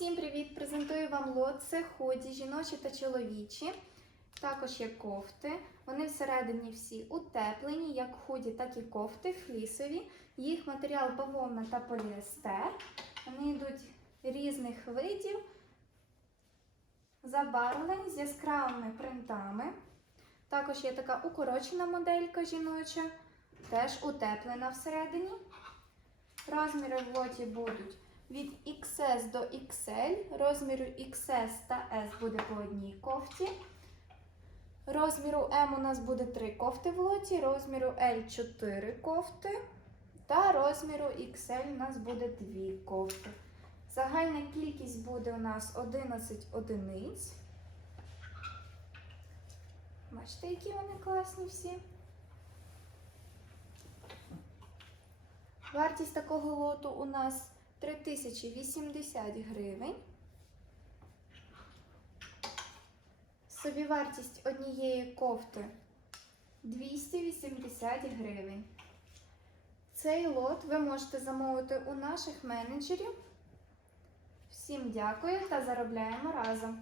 Всім привіт! Презентую вам лот. Ході жіночі та чоловічі. Також є кофти. Вони всередині всі утеплені, як худі, так і кофти, флісові. Їх матеріал бавовна та поліестер. Вони йдуть різних видів, забарвлень з яскравими принтами. Також є така укорочена моделька жіноча, теж утеплена всередині. Розміри в лоті будуть від XS до XL. Розміру XS та S буде по одній кофті. Розміру M у нас буде 3 кофти в лоті, розміру L 4 кофти. Та розміру XL у нас буде 2 кофти. Загальна кількість буде у нас 11 одиниць. Бачите, які вони класні всі. Вартість такого лоту у нас 3080 гривень. Собівартість однієї кофти 280 гривень. Цей лот ви можете замовити у наших менеджерів. Всім дякую та заробляємо разом!